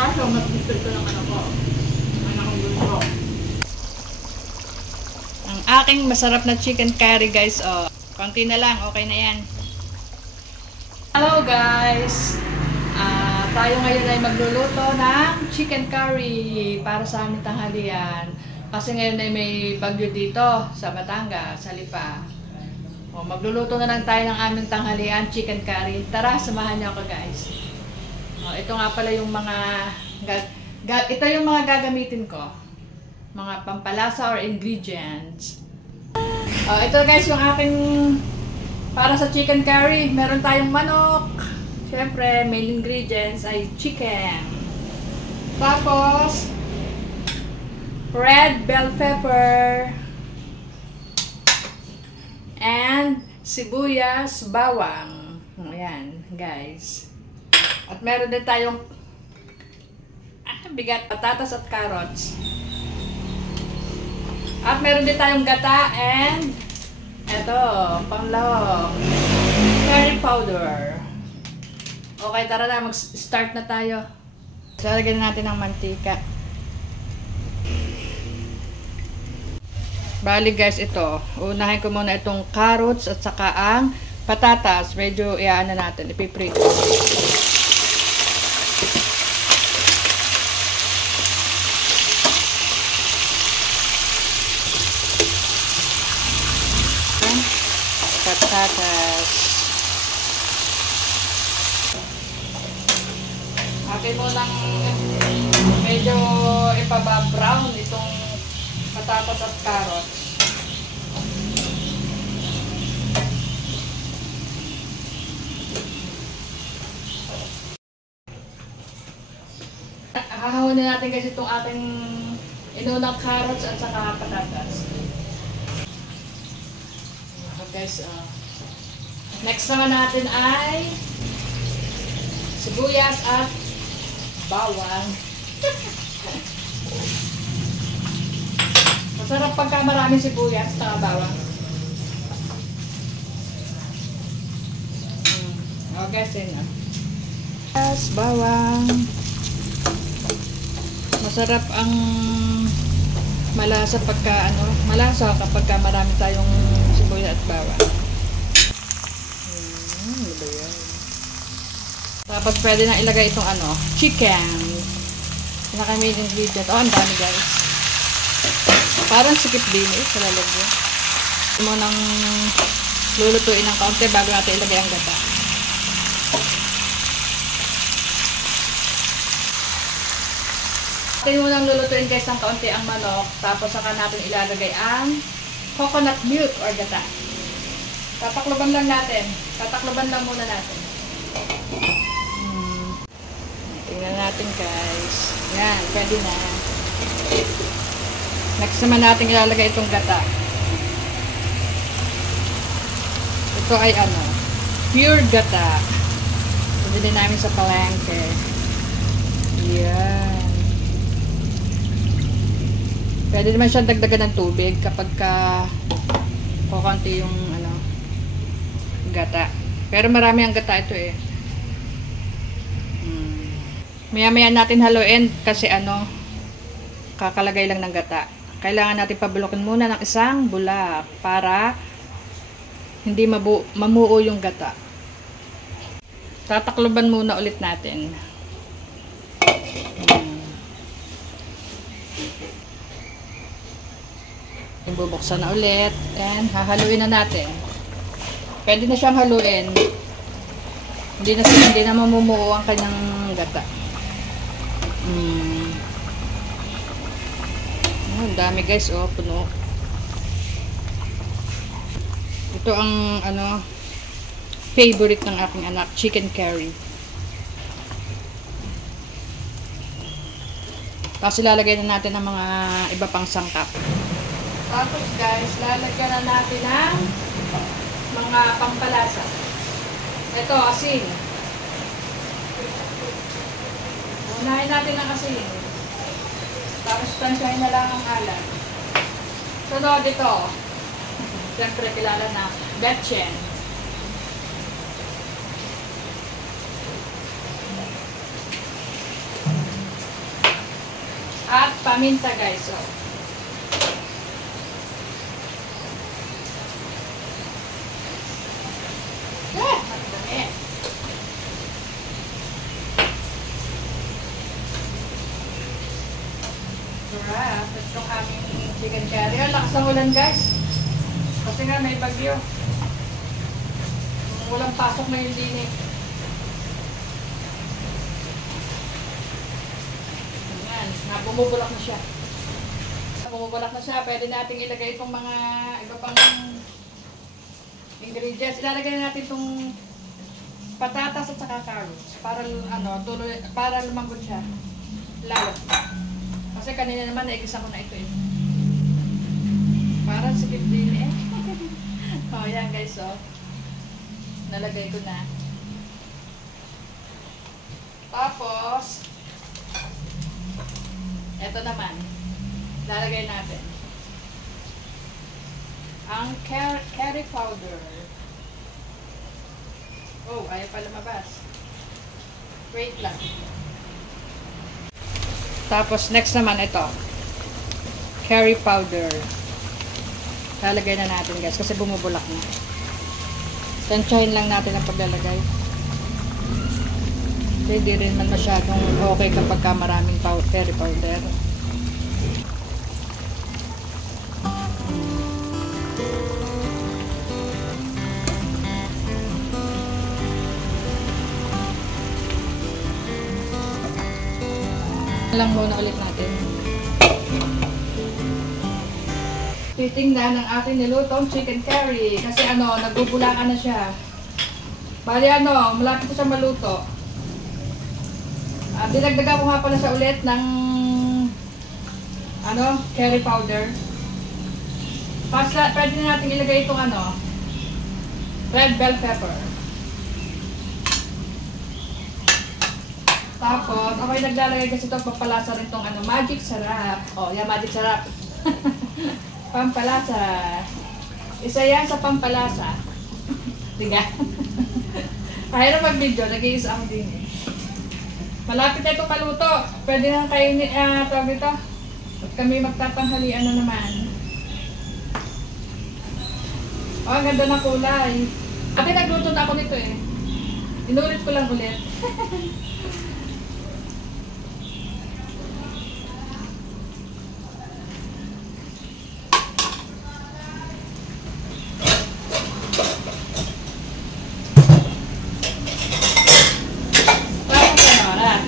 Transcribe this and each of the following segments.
Kaso, mas gusto ito ng anak ko. Anak kong gusto. Ang aking masarap na chicken curry, guys. Oh, konti na lang. Okay na yan. Hello, guys. Tayo ngayon ay magluluto ng chicken curry para sa aming tanghalian. Kasi ngayon ay may bagyo dito sa Batangas, sa Lipa. O, magluluto na lang tayo ng aming tanghalian, chicken curry. Tara, samahan niyo ako, guys. O, ito nga pala yung mga ito yung mga gagamitin ko. Mga pampalasa or ingredients. O, ito guys yung aking para sa chicken curry. Meron tayong manok. Siyempre, main ingredients ay chicken. Tapos, red bell pepper. And sibuyas, bawang. Ayan, guys. At meron din tayong bigat, patatas at carrots. At meron din tayong gata and eto, panglahok. Curry powder. Okay, tara na, mag-start na tayo. Lalagyan natin ng mantika. Bali guys, ito. Unahin ko muna itong carrots at saka ang patatas. Medyo iaan na natin, ipiprito. Patatas. Akin mo lang medyo ipaba-brown itong patatas at carrots. Hahawin na natin kasi itong ating inunang carrots at saka patatas. Guys, next naman natin ay sibuyas at bawang. Masarap pagka maraming sibuyas at bawang. Okay, sino? Sibuyas, bawang. Masarap ang malasa pagka malasa kapag marami tayong sibuyas at bawang. Tapos pwede na ilagay itong chicken. Pinaka-main ingredient. Oh, ang dami guys. Parang sikip din sa lalagyan. Mo nang lulutuin ng kaunti bago natin ilagay ang gata. Ito mo nang lulutuin guys ng kaunti ang manok. Tapos saka natin ilalagay ang coconut milk or gata. Tatakloban lang natin. Tatakloban lang muna natin. Tingnan natin guys. Yan, pwede na. Next naman natin ilalagay itong gata. Ito ay pure gata. Pwede namin sa palengke. Yan. Pwede naman siyang dagdagan ng tubig kapag kukunti yung gata. Pero marami ang gata ito eh. Maya-maya natin haluin kasi kakalagay lang ng gata. Kailangan natin pabulukin muna ng isang bulak para hindi mamuo yung gata. Tatakloban muna ulit natin. Bubuksan na ulit and hahaluin na natin. Pwede na siyang haluin. Hindi na mamumuo ang kanyang gata. Ang dami guys, puno. Ito ang favorite ng aking anak, chicken curry. Tapos lalagyan na natin ng mga iba pang sangkap. Tapos guys, lalagyan na natin ng mga pampalasa. Ito, asin. Unahin natin ang asin. Tapos tansyahin na lang ang alat. Sunod ito. Siyempre kilala na betchen. At paminta guys. So. Madami. Sarap. Ito yung aming chicken curry. Ang lakas ng ulan guys. Kasi nga may bagyo. Walang pasok na yung din eh. Ayan. Bumubulak na siya. Bumubulak na siya. Pwede natin ilagay itong mga iba pang ingredients. Ilalagay natin itong patatas at saka carrots para tuloy, para lumambot siya. Lalo. Kasi kanina naman naigisa ko na ito eh. Para sikip din eh. Oh, yan guys, oh. Nalagay ko na. Tapos ito naman. Lalagay natin ang curry powder. Oh, ayaw pa lumabas. Wait lang. Tapos, next naman ito. Curry powder. Lalagay na natin guys kasi bumubulak na. Tansyahin lang natin ang paglalagay. Hindi rin man masyadong okay kapag maraming curry powder. Lang muna ulit natin. Titingnan ng ating nilutong chicken curry kasi nagbubulakan na siya. Bali malapit ko siya maluto. Dinagdagan ko nga pala siya ulit ng curry powder. Pwede na natin ilagay itong red bell pepper. Tapos, ako'y naglalagay kasi ito, pampalasa rin itong magic sarap. Oh, yan, magic sarap. Pampalasa. Isa yan sa pampalasa. Diga? Kaya na mag-video, nag-iisa ako din eh. Malapit na ito kaluto. Pwede na kayo tawag dito. At kami magtatanghalian na naman. Oh, ang ganda ng kulay. Ate, nagluto na ako nito eh. Inulit ko lang ulit.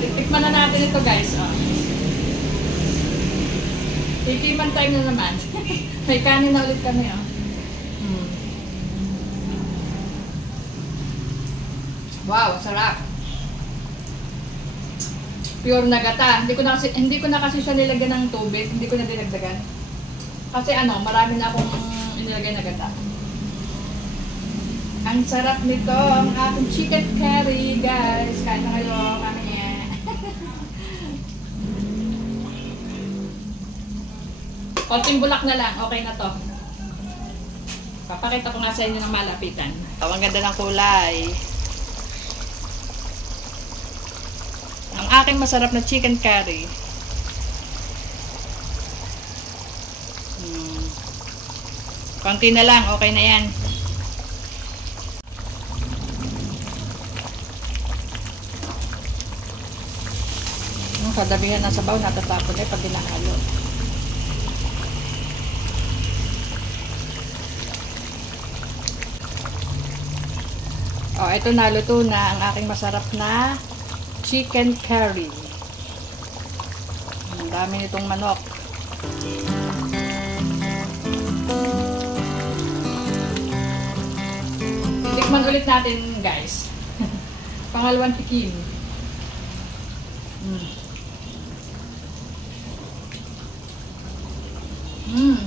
Tikman na natin ito guys. Oh. Tikiman time na naman. May kanin na ulit kami. Oh. Wow, sarap. Pure na gata. Hindi ko na kasi siya nilagyan ng tubig. Hindi ko na dinagdagan. Kasi marami na akong inilagay na gata. Ang sarap nito, ang ating chicken curry, guys. Kain na kayo, kami niya. Konting bulak na lang, okay na to. Papakita ko nga sa inyo ng malapitan. Ang ganda ng kulay. Ang aking masarap na chicken curry. Konti na lang, okay na yan. Kadabihan ng sabaw, natatapon eh pag dinahalo. Oh, ito naluto na ang aking masarap na chicken curry. Ang dami nitong manok. Tikman ulit natin, guys. Pangalawang tikim.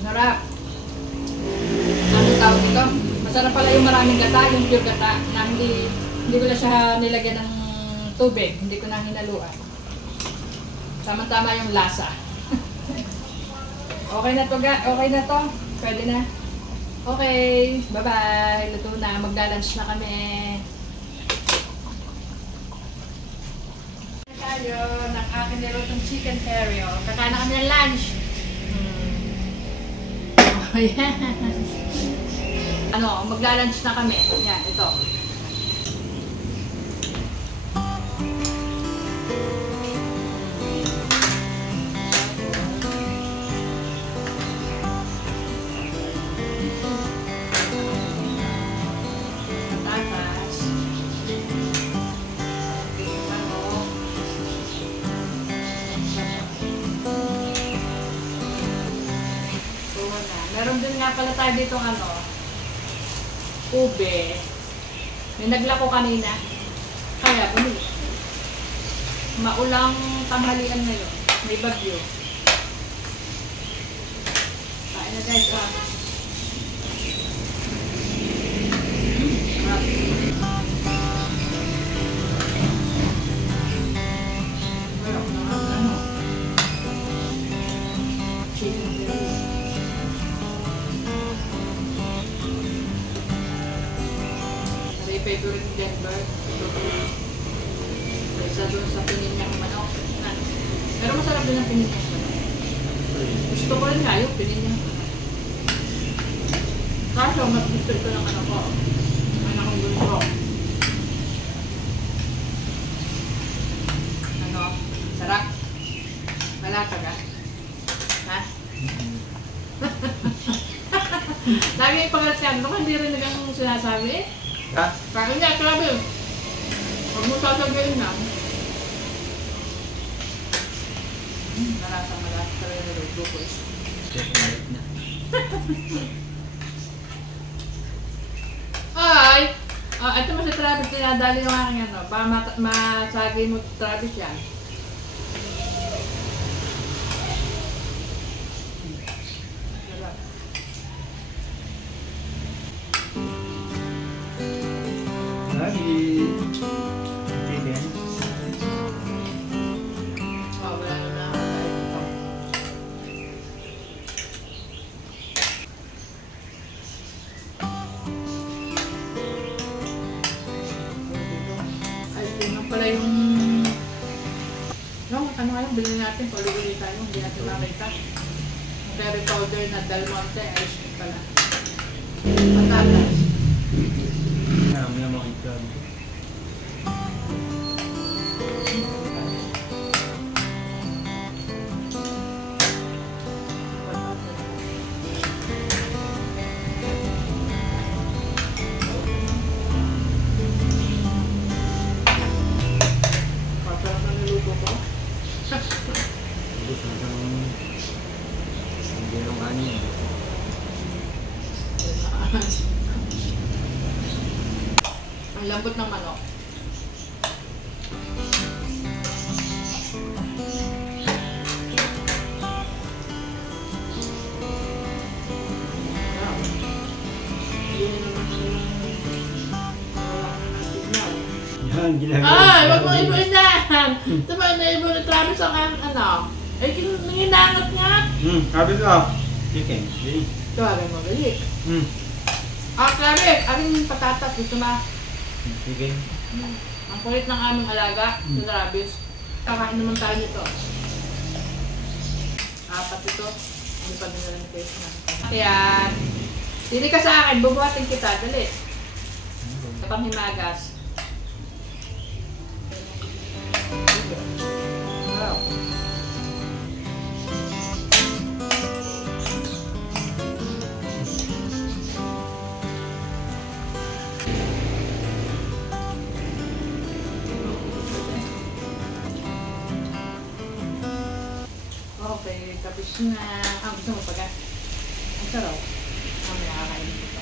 Sarap. Ano tawag dito? Masarap pala yung maraming gata, yung pure gata, na hindi ko na siya nilagyan ng tubig, hindi ko na hinaluan. Tama-tama yung lasa. Okay na to, okay na to. Pwede na. Okay, bye-bye. Luto na, magla-lunch na kami. tayo ng aking nilutong chicken curry. Oh. Kakain na kami ng lunch. Oh, yan. Ano, magla-lunch na kami. Yan, ito. Meron din nga pala tayo dito ube. May naglako kanina. Kaya bumili. Maulang tanghalian ngayon. May bagyo. Kain na guys. Favorite Denver. Kaysa doon sa pininyang manok. Pero masarap din ang pininyang manok. Gusto ko rin nga yung pininyang manok. Kaso, mas gusto ito ng anak ko. Anak kong gusto. Sarap. Malasa ka? Ha? Lagi yung pangalat yan. Baka hindi rin nagang sinasabi. Ha? Kaya nga, grabe. Huwag mo sasabihin na. Malasa talaga na rin. Glucose. Ay! Ito mo si Travis, tinadali yung aking para masagi mo Travis yan. Pala yung ano nga yung bilhin natin, paluguli tayo, hindi natin makita. Yung curry powder na Del Monte, ayos pala. Patatas. Marami na makita. Ang lambot ng manok. Yan, ginagawa. Ay, wag mo ibunan! Diba, naibo na Travis ang eh, nanginangat nga. Sabi ko, chicken. Tawagin mo, gali. Travis, aking patatas, gusto na. Chicken. Ang kulit ng aming alaga, si Travis. Kakain naman tayo nito. Apat ito. Hindi pa din nalang face na. Ayan. Dili ka sa akin, bubuhatin kita. Dali. Panghimagas. Wow. Okay, tapos na. Gusto mo pag ang sarap. May nakakain dito.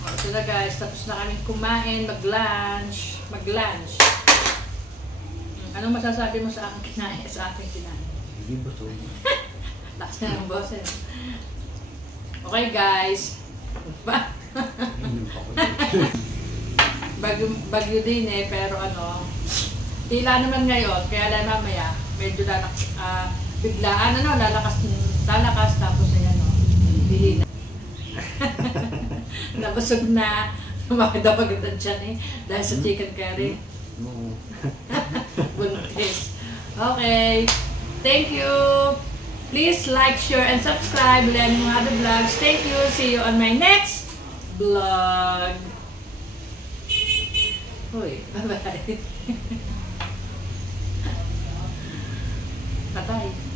Ito na guys, tapos na kaming kumain, mag-lunch. Anong masasabi mo sa aking kinain? Sa aking kinain? Hindi ba ito? Lakas na ng boses. Okay guys. Bagyo din pero tila naman ngayon, kaya lang mamaya, medyo biglaan, lalakas tapos hindi na. Nabusog na, magdapagod ang tiyan dahil sa chicken curry. mo. Buntis. Okay. Thank you. Please like, share, and subscribe. Learn mga other vlogs. Thank you. See you on my next vlog. Uy, bye-bye. Patay.